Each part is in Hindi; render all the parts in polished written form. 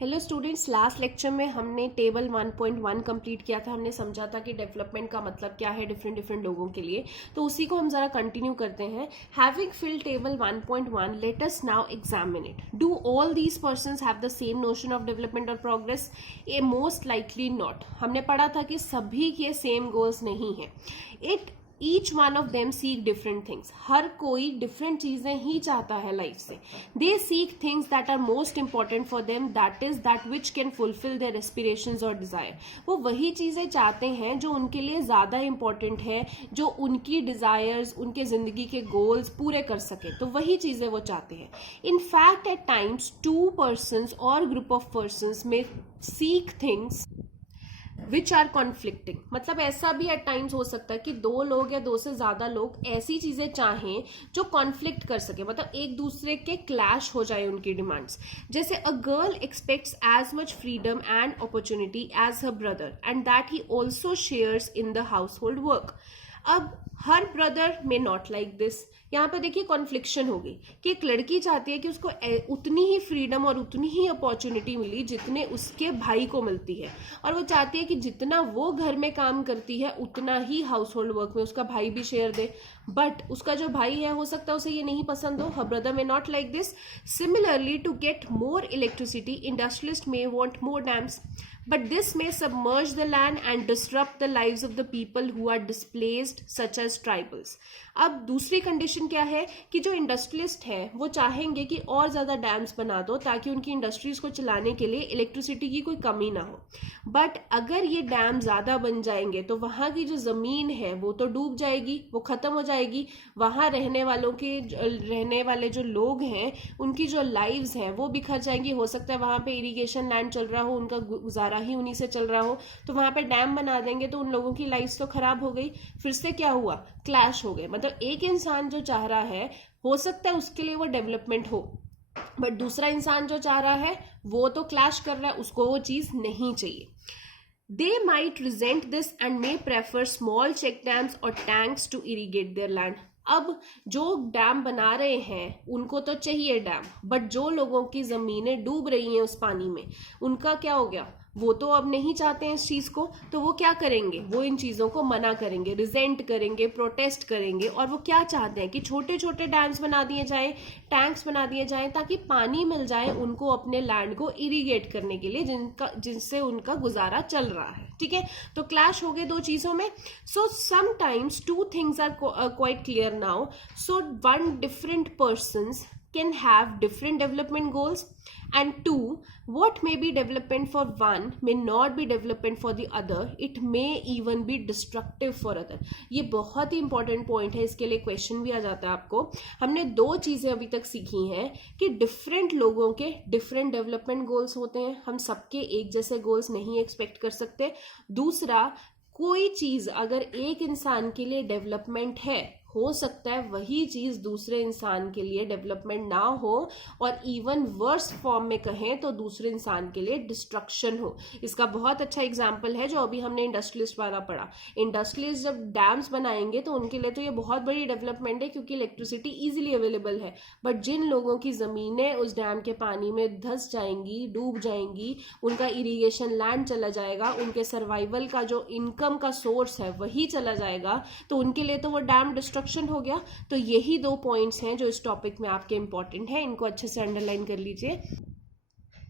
हेलो स्टूडेंट्स, लास्ट लेक्चर में हमने टेबल 1.1 कंप्लीट किया था। हमने समझा था कि डेवलपमेंट का मतलब क्या है डिफरेंट लोगों के लिए। तो उसी को हम जरा कंटिन्यू करते हैं। Having filled table 1.1, let us now examine it. Do all these persons have the same notion of development और progress? Uh most likely not. हमने पढ़ा था कि सभी के सेम गोल्स नहीं है। Each one of them seek different things. हर कोई डिफरेंट चीजें ही चाहता है लाइफ से। They seek things that are most important for them, that is that which can fulfil their aspirations और डिजायर। वो वही चीजें चाहते हैं जो उनके लिए ज्यादा इंपॉर्टेंट है, जो उनकी डिजायर्स, उनके जिंदगी के गोल्स पूरे कर सके। तो वही चीजें वो चाहते हैं। In fact at times two persons और ग्रुप ऑफ पर्संस में seek things which are conflicting. मतलब ऐसा भी एट टाइम्स हो सकता है कि दो लोग या दो से ज्यादा लोग ऐसी चीजें चाहें जो कॉन्फ्लिक्ट कर सके, मतलब एक दूसरे के क्लैश हो जाए उनकी डिमांड्स। जैसे a girl expects as much freedom and opportunity as her brother and that he also shares in the household work. अब her brother may not like this. यहाँ पे देखिए कॉन्फ्लिक्शन होगी कि एक लड़की चाहती है कि उसको उतनी ही फ्रीडम और उतनी ही अपॉर्चुनिटी मिली जितने उसके भाई को मिलती है, और वो चाहती है कि जितना वो घर में काम करती है उतना ही हाउस होल्ड वर्क में उसका भाई भी शेयर दे। बट उसका जो भाई है हो सकता है उसे ये नहीं पसंद हो। Her brother may not like this. Similarly, to get more electricity, industrialist may want more dams, but this may submerge the land and disrupt the lives of the people who are displaced, such as tribals. अब दूसरी कंडीशन क्या है कि जो इंडस्ट्रियलिस्ट है वो चाहेंगे कि और ज्यादा डैम्स बना दो ताकि उनकी इंडस्ट्रीज को चलाने के लिए इलेक्ट्रिसिटी की कोई कमी ना हो। बट अगर ये डैम ज्यादा बन जाएंगे तो वहां की जो जमीन है वो तो डूब जाएगी, वो खत्म हो जाएगी। वहां रहने वाले जो लोग हैं उनकी जो लाइव्स हैं वो बिखर जाएंगी। हो सकता है वहां पे इरिगेशन लैंड चल रहा हो, उनका गुजारा ही उन्हीं से चल रहा हो, तो वहां पे डैम बना देंगे तो उन लोगों की लाइफ तो खराब हो गई। फिर से क्या हुआ, क्लैश हो गए। मतलब एक इंसान जो चाह रहा है हो सकता है उसके लिए वो डेवलपमेंट हो, बट दूसरा इंसान जो चाह रहा है वो तो क्लैश कर रहा है, उसको वो चीज नहीं चाहिए। They might resent this and may prefer small check dams or tanks to irrigate their land. अब जो डैम बना रहे हैं उनको तो चाहिए डैम, बट जो लोगों की जमीनें डूब रही हैं उस पानी में, उनका क्या हो गया? वो तो अब नहीं चाहते हैं इस चीज को, तो वो क्या करेंगे? वो इन चीजों को मना करेंगे, रिजेंट करेंगे, प्रोटेस्ट करेंगे। और वो क्या चाहते हैं कि छोटे छोटे डैम्स बना दिए जाएं, टैंक्स बना दिए जाएं, ताकि पानी मिल जाए उनको अपने लैंड को इरिगेट करने के लिए, जिनसे उनका गुजारा चल रहा है। ठीक है, तो क्लैश हो गए दो चीजों में। So sometimes two things are quite clear now. So one different persons can have different development goals, and two, what may be development for one may not be development for the other. It may even be destructive for other. ये बहुत ही इंपॉर्टेंट पॉइंट है, इसके लिए क्वेश्चन भी आ जाता है आपको। हमने दो चीजें अभी तक सीखी हैं कि डिफरेंट लोगों के डिफरेंट डेवलपमेंट गोल्स होते हैं, हम सबके एक जैसे गोल्स नहीं एक्सपेक्ट कर सकते। दूसरा, कोई चीज अगर एक इंसान के लिए डेवलपमेंट है, हो सकता है वही चीज दूसरे इंसान के लिए डेवलपमेंट ना हो, और इवन वर्स्ट फॉर्म में कहें तो दूसरे इंसान के लिए डिस्ट्रक्शन हो। इसका बहुत अच्छा एग्जांपल है जो अभी हमने इंडस्ट्रियलिस्ट वाला पढ़ा। इंडस्ट्रियलिस्ट जब डैम्स बनाएंगे तो उनके लिए तो ये बहुत बड़ी डेवलपमेंट है क्योंकि इलेक्ट्रिसिटी इजीली अवेलेबल है, बट जिन लोगों की जमीनें उस डैम के पानी में धंस जाएंगी, डूब जाएंगी, उनका इरिगेशन लैंड चला जाएगा, उनके सर्वाइवल का जो इनकम का सोर्स है वही चला जाएगा, तो उनके लिए तो वो डैम डिस्ट्रक्शन हो गया। तो यही दो पॉइंट्स हैं जो इस टॉपिक में आपके इंपॉर्टेंट है, इनको अच्छे से अंडरलाइन कर लीजिए।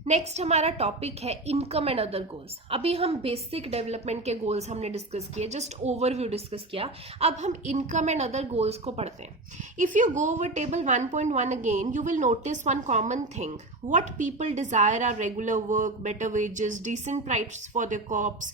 नेक्स्ट हमारा टॉपिक है इनकम एंड अदर गोल्स। अभी हम बेसिक डेवलपमेंट के गोल्स हमने डिस्कस किए, जस्ट ओवरव्यू डिस्कस किया। अब हम इनकम एंड अदर गोल्स को पढ़ते हैं। If you go over table 1.1 again, you will notice one common thing. What people desire are regular work, better wages, decent price for their crops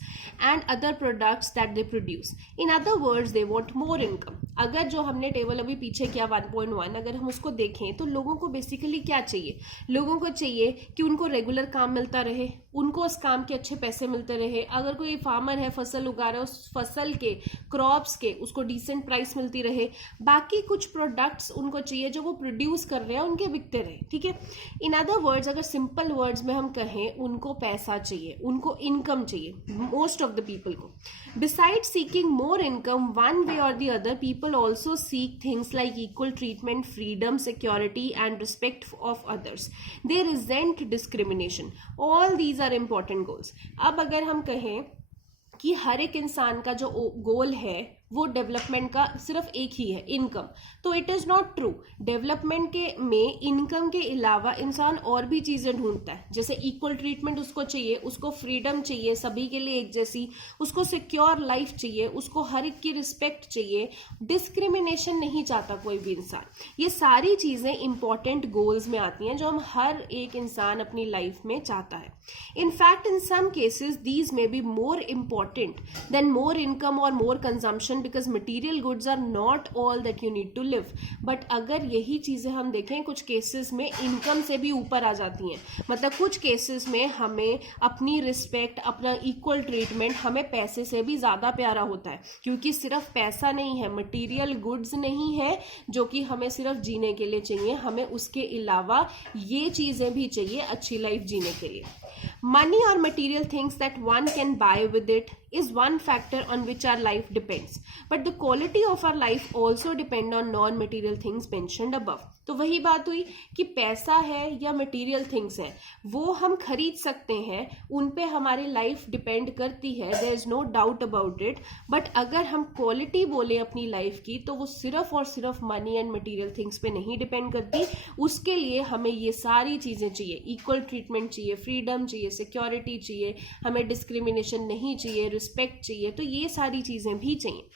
and other products that they produce. In other words, they want more income. अगर जो हमने टेबल अभी पीछे किया 1.1, अगर हम उसको देखें तो लोगों को बेसिकली क्या चाहिए? लोगों को चाहिए कि उनको रेगुलर काम मिलता रहे, उनको उस काम के अच्छे पैसे मिलते रहे। अगर कोई फार्मर है, फसल उगा रहा है, उस फसल के क्रॉप्स के उसको डिसेंट प्राइस मिलती रहे। बाकी कुछ प्रोडक्ट्स उनको चाहिए जो वो प्रोड्यूस कर रहे हैं उनके बिकते रहे। ठीक है, इन अदर वर्ड्स, अगर सिंपल वर्ड्स में हम कहें, उनको पैसा चाहिए, उनको इनकम चाहिए, मोस्ट ऑफ द पीपल को। Beside seeking more income one way और the other, people people also seek things like equal treatment, freedom, security and respect of others. They resent discrimination. All these are important goals. अब अगर हम कहें कि हर एक इंसान का जो गोल है वो डेवलपमेंट का सिर्फ एक ही है, इनकम, तो it is not true. Development के में इनकम के अलावा इंसान और भी चीजें ढूंढता है. जैसे इक्वल ट्रीटमेंट उसको चाहिए, उसको फ्रीडम चाहिए सभी के लिए एक जैसी, उसको सिक्योर लाइफ चाहिए, उसको हर एक की रिस्पेक्ट चाहिए, डिस्क्रिमिनेशन नहीं चाहता कोई भी इंसान. ये सारी चीजें इंपॉर्टेंट गोल्स में आती हैं जो हम हर एक इंसान अपनी लाइफ में चाहता है. In fact, in some cases, these may be more important than more income or more consumption because material goods are not all that you need to live. But अगर यही चीजें हम देखें, कुछ केसेस में इनकम से भी ऊपर आ जाती हैं. मतलब कुछ केसेस में हमें अपनी रिस्पेक्ट, अपना इक्वल ट्रीटमेंट हमें पैसे से भी ज्यादा प्यारा होता है, क्योंकि सिर्फ पैसा नहीं है, मटीरियल गुड्स नहीं है जो कि हमें सिर्फ जीने के लिए चाहिए, हमें उसके अलावा ये चीजें भी चाहिए अच्छी लाइफ जीने के लिए. Money or material things that one can buy with it is one factor on which our life depends. But the quality of our life also depend on non-material things mentioned above. तो वही बात हुई कि पैसा है या मटेरियल थिंग्स है वो हम खरीद सकते हैं, उन पे हमारी लाइफ डिपेंड करती है, there is no doubt about it. But अगर हम क्वालिटी बोले अपनी लाइफ की तो वो सिर्फ और सिर्फ मनी एंड मटेरियल थिंग्स पे नहीं डिपेंड करती. उसके लिए हमें ये सारी चीजें चाहिए, इक्वल ट्रीटमेंट चाहिए, फ्रीडम चाहिए, सिक्योरिटी चाहिए, हमें डिस्क्रिमिनेशन नहीं चाहिए, रिस्पेक्ट चाहिए, तो ये सारी चीजें भी चाहिए.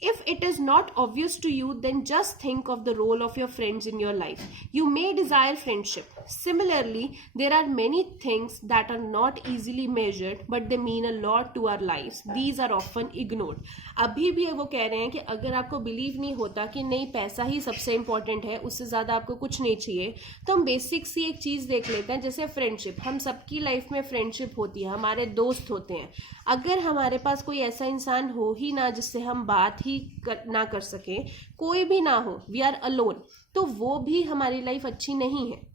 If it is not obvious to you, then just think of the role of your friends in your life. You may desire friendship. Similarly, there are many things that are not easily measured, but they mean a lot to our lives. These are often ignored. अभी भी वो कह रहे हैं कि अगर आपको बिलीव नहीं होता कि नहीं पैसा ही सबसे इंपॉर्टेंट है, उससे ज़्यादा आपको कुछ नहीं चाहिए, तो हम बेसिक सी एक चीज़ देख लेते हैं, जैसे फ्रेंडशिप. हम सबकी लाइफ में फ्रेंडशिप होती है, हमारे दोस्त होते हैं. अगर हमारे पास कोई ऐसा इंसान हो ही ना जिससे हम बात ना कर सके, कोई भी ना हो, वी आर अलोन, तो वो भी हमारी लाइफ अच्छी नहीं है.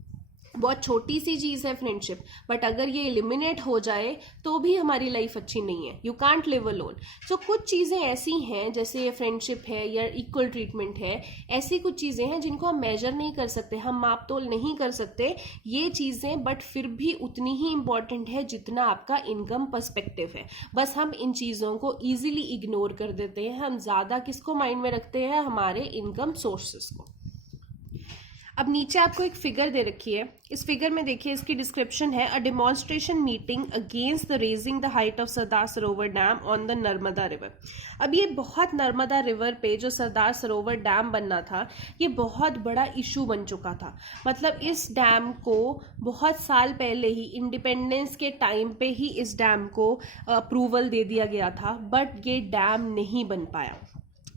बहुत छोटी सी चीज है फ्रेंडशिप, बट अगर ये एलिमिनेट हो जाए तो भी हमारी लाइफ अच्छी नहीं है. You can't live alone. So कुछ चीजें ऐसी हैं, जैसे ये फ्रेंडशिप है या इक्वल ट्रीटमेंट है, ऐसी कुछ चीजें हैं जिनको हम मेजर नहीं कर सकते, हम माप तोल नहीं कर सकते ये चीजें, बट फिर भी उतनी ही इंपॉर्टेंट है जितना आपका इनकम पर्सपेक्टिव है. बस हम इन चीजों को इजीली इग्नोर कर देते हैं. हम ज्यादा किसको माइंड में रखते हैं, हमारे इनकम सोर्सेस को. अब नीचे आपको एक फिगर दे रखी है. इस फिगर में देखिए, इसकी डिस्क्रिप्शन है, a demonstration meeting against the raising the height of Sardar Sarovar dam on the Narmada river. अब ये बहुत नर्मदा रिवर पे जो सरदार सरोवर डैम बनना था, ये बहुत बड़ा इशू बन चुका था. मतलब इस डैम को बहुत साल पहले ही, इंडिपेंडेंस के टाइम पे ही इस डैम को अप्रूवल दे दिया गया था, बट ये डैम नहीं बन पाया.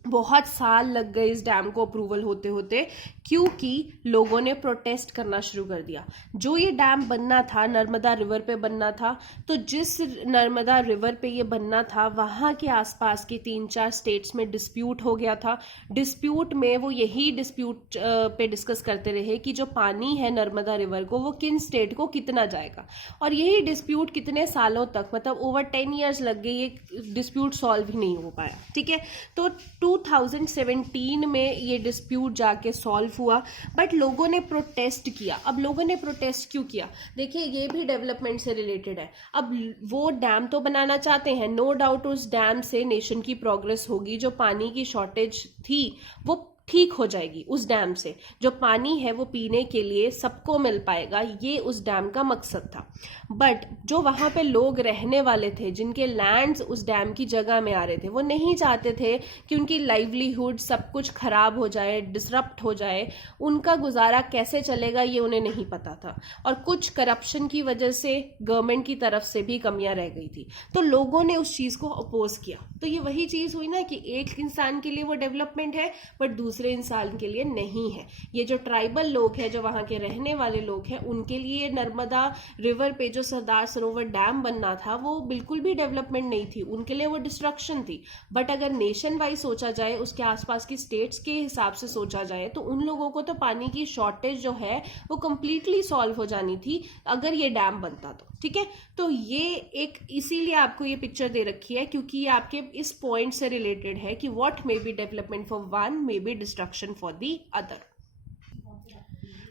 बहुत साल लग गए इस डैम को अप्रूवल होते होते, क्योंकि लोगों ने प्रोटेस्ट करना शुरू कर दिया. जो ये डैम बनना था नर्मदा रिवर पे बनना था, तो जिस नर्मदा रिवर पे ये बनना था वहाँ के आसपास के 3-4 स्टेट्स में डिस्प्यूट हो गया था. डिस्प्यूट में वो यही डिस्प्यूट पे डिस्कस करते रहे कि जो पानी है नर्मदा रिवर को वो किन स्टेट को कितना जाएगा, और यही डिस्प्यूट कितने सालों तक, मतलब ओवर 10 ईयर्स लग गए, ये डिस्प्यूट सॉल्व ही नहीं हो पाया. ठीक है, तो 2017 में ये डिस्प्यूट जाके सॉल्व हुआ, बट लोगों ने प्रोटेस्ट किया. अब लोगों ने प्रोटेस्ट क्यों किया, देखिए ये भी डेवलपमेंट से रिलेटेड है. अब वो डैम तो बनाना चाहते हैं, नो डाउट उस डैम से नेशन की प्रोग्रेस होगी, जो पानी की शॉर्टेज थी वो ठीक हो जाएगी. उस डैम से जो पानी है वो पीने के लिए सबको मिल पाएगा, ये उस डैम का मकसद था. बट जो वहाँ पे लोग रहने वाले थे, जिनके लैंड्स उस डैम की जगह में आ रहे थे, वो नहीं चाहते थे कि उनकी लाइवलीहुड सब कुछ खराब हो जाए, डिसरप्ट हो जाए. उनका गुजारा कैसे चलेगा ये उन्हें नहीं पता था, और कुछ करप्शन की वजह से गवर्नमेंट की तरफ से भी कमियां रह गई थी, तो लोगों ने उस चीज को अपोज किया. तो ये वही चीज हुई ना कि एक इंसान के लिए वो डेवलपमेंट है, बट दूसरे दूसरे इंसान के लिए नहीं है। ये जो ट्राइबल लोग हैं, जो वहाँ के रहने वाले लोग हैं, उनके लिए नर्मदा रिवर पे जो सरदार सरोवर डैम बनना था वो बिल्कुल भी डेवलपमेंट नहीं थी, उनके लिए वो डिस्ट्रक्शन थी। बट अगर नेशन वाइज सोचा जाए, उसके आसपास की स्टेट्स के हिसाब से सोचा जाए, तो उन लोगों को तो पानी की शॉर्टेज जो है वो कंप्लीटली सॉल्व हो जानी थी अगर ये डैम बनता तो। ठीक है, तो ये एक इसीलिए आपको ये पिक्चर दे रखी है क्योंकि ये आपके इस पॉइंट से रिलेटेड है कि what may be development for one may be destruction for the other.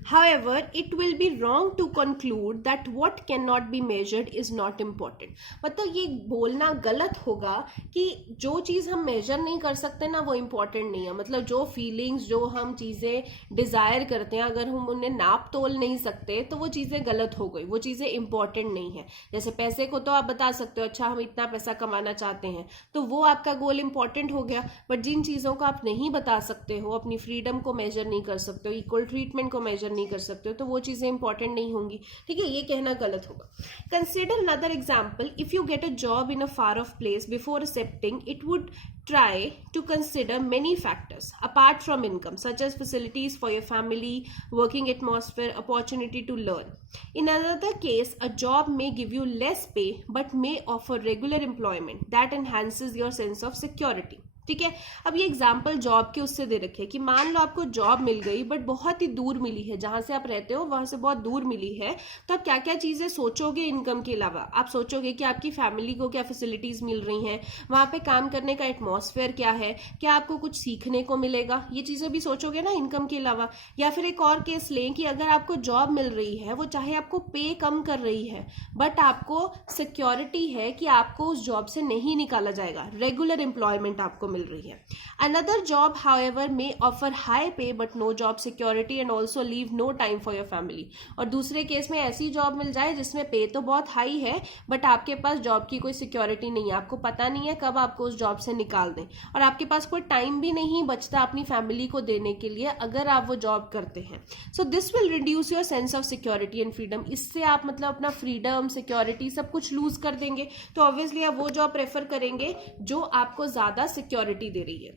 However, it will be wrong to conclude that what cannot be measured is not important. मतलब ये बोलना गलत होगा कि जो चीज़ हम मेजर नहीं कर सकते ना वो इम्पोर्टेंट नहीं है। मतलब जो फीलिंग्स, जो हम चीज़ें डिज़ायर करते हैं, अगर हम उन्हें नाप तोल नहीं सकते तो वो चीज़ें गलत हो गई, वो चीज़ें इम्पोर्टेंट नहीं है। जैसे पैसे को तो आप बता सकते हो, अच्छा हम इतना पैसा कमाना चाहते हैं, तो वो आपका गोल इम्पोर्टेंट हो गया। बट जिन चीज़ों को आप नहीं बता सकते हो, अपनी फ्रीडम को मेजर नहीं कर सकते हो, इक्वल ट्रीटमेंट को मेजर नहीं कर सकते हो, तो वो चीजें इंपॉर्टेंट नहीं होंगी। ठीक है, ये कहना गलत होगा। Consider another example, if you get a job in a far of place, before accepting it would try to consider many factors apart from income, such as facilities for your family, working atmosphere, opportunity to learn. In another case, a job may give you less pay but may offer regular employment that enhances your sense of security. ठीक है, अब ये एग्जाम्पल जॉब के उससे दे रखे कि मान लो आपको जॉब मिल गई बट बहुत ही दूर मिली है, जहां से आप रहते हो वहां से बहुत दूर मिली है, तो आप क्या क्या चीजें सोचोगे इनकम के अलावा? आप सोचोगे कि आपकी फैमिली को क्या फैसिलिटीज मिल रही हैं, वहां पे काम करने का एटमॉस्फेयर क्या है, क्या आपको कुछ सीखने को मिलेगा, ये चीजें भी सोचोगे ना इनकम के अलावा। या फिर एक और केस लें कि अगर आपको जॉब मिल रही है, वो चाहे आपको पे कम कर रही है बट आपको सिक्योरिटी है कि आपको उस जॉब से नहीं निकाला जाएगा, रेगुलर एम्प्लॉयमेंट आपको मिल रही है। Another job, however, may offer high pay but no job security and also leave no time for your family. और दूसरे केस में ऐसी जॉब मिल जाए जिसमें पे तो बहुत हाई है बट आपके पास जॉब की कोई सिक्योरिटी नहीं है, आपको पता नहीं है कब आपको उस जॉब से निकाल दें, और आपके पास कोई टाइम भी नहीं बचता अपनी फैमिली को देने के लिए अगर आप वो जॉब करते हैं। So this will reduce your sense of security and freedom. इससे आप मतलब अपना फ्रीडम, सिक्योरिटी सब कुछ लूज कर देंगे। तो ऑब्वियसली आप वो जॉब प्रेफर करेंगे जो आपको ज्यादा सिक्योरिटी दे रही है।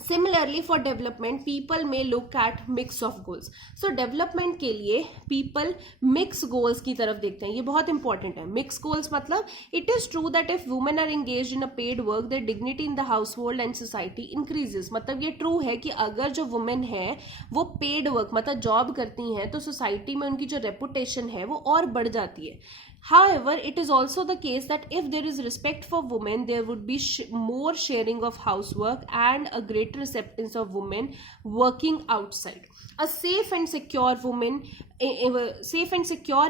Similarly, for development, people may look at mix of goals. So development के लिए people mix goals की तरफ देखते हैं, ये बहुत इंपॉर्टेंट है। Mix goals मतलब it is true that if women are engaged in a paid work, their dignity in the household and society increases. मतलब ये ट्रू है कि अगर जो वुमेन है वो पेड वर्क मतलब जॉब करती हैं तो सोसाइटी में उनकी जो रेपुटेशन है वो और बढ़ जाती है। However, it is also the case that if there is respect for women, there would be more sharing of housework and a greater acceptance of women working outside. A safe and secure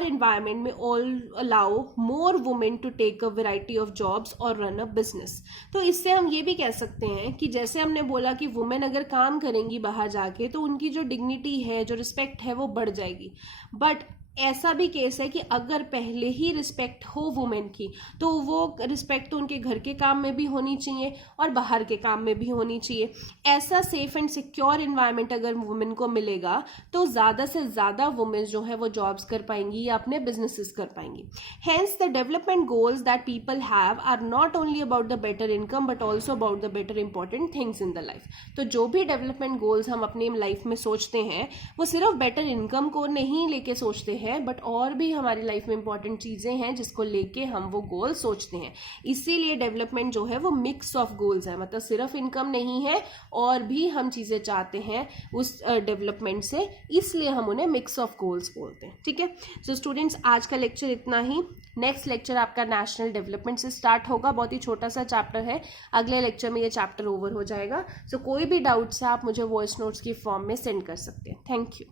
environment may all allow more women to take a variety of jobs or run a business. तो इससे हम ये भी कह सकते हैं कि जैसे हमने बोला कि वुमेन अगर काम करेंगी बाहर जाके तो उनकी जो डिग्निटी है, जो रिस्पेक्ट है वो बढ़ जाएगी। बट ऐसा भी केस है कि अगर पहले ही रिस्पेक्ट हो वुमेन की तो वो रिस्पेक्ट तो उनके घर के काम में भी होनी चाहिए और बाहर के काम में भी होनी चाहिए। ऐसा सेफ एंड सिक्योर एनवायरनमेंट अगर वुमेन को मिलेगा तो ज़्यादा से ज़्यादा वुमेन जो है वो जॉब्स कर पाएंगी या अपने बिजनेसेस कर पाएंगी। Hence the development goals that people have are not only about the better income but also about the better important things in the life. तो जो भी डेवलपमेंट गोल्स हम अपनी लाइफ में सोचते हैं वो सिर्फ बेटर इनकम को नहीं लेके सोचते हैं बट और भी हमारी लाइफ में इंपॉर्टेंट चीजें हैं जिसको लेके हम वो गोल सोचते हैं। इसीलिए डेवलपमेंट जो है वो मिक्स ऑफ गोल्स है, मतलब सिर्फ इनकम नहीं है और भी हम चीजें चाहते हैं उस डेवलपमेंट से, इसलिए हम उन्हें मिक्स ऑफ गोल्स बोलते हैं। ठीक है, सो स्टूडेंट्स आज का लेक्चर इतना ही। नेक्स्ट लेक्चर आपका नेशनल डेवलपमेंट से स्टार्ट होगा, बहुत ही छोटा सा चैप्टर है, अगले लेक्चर में ये चैप्टर ओवर हो जाएगा। सो कोई भी डाउट्स है आप मुझे वॉइस नोट्स की फॉर्म में सेंड कर सकते हैं। Thank you.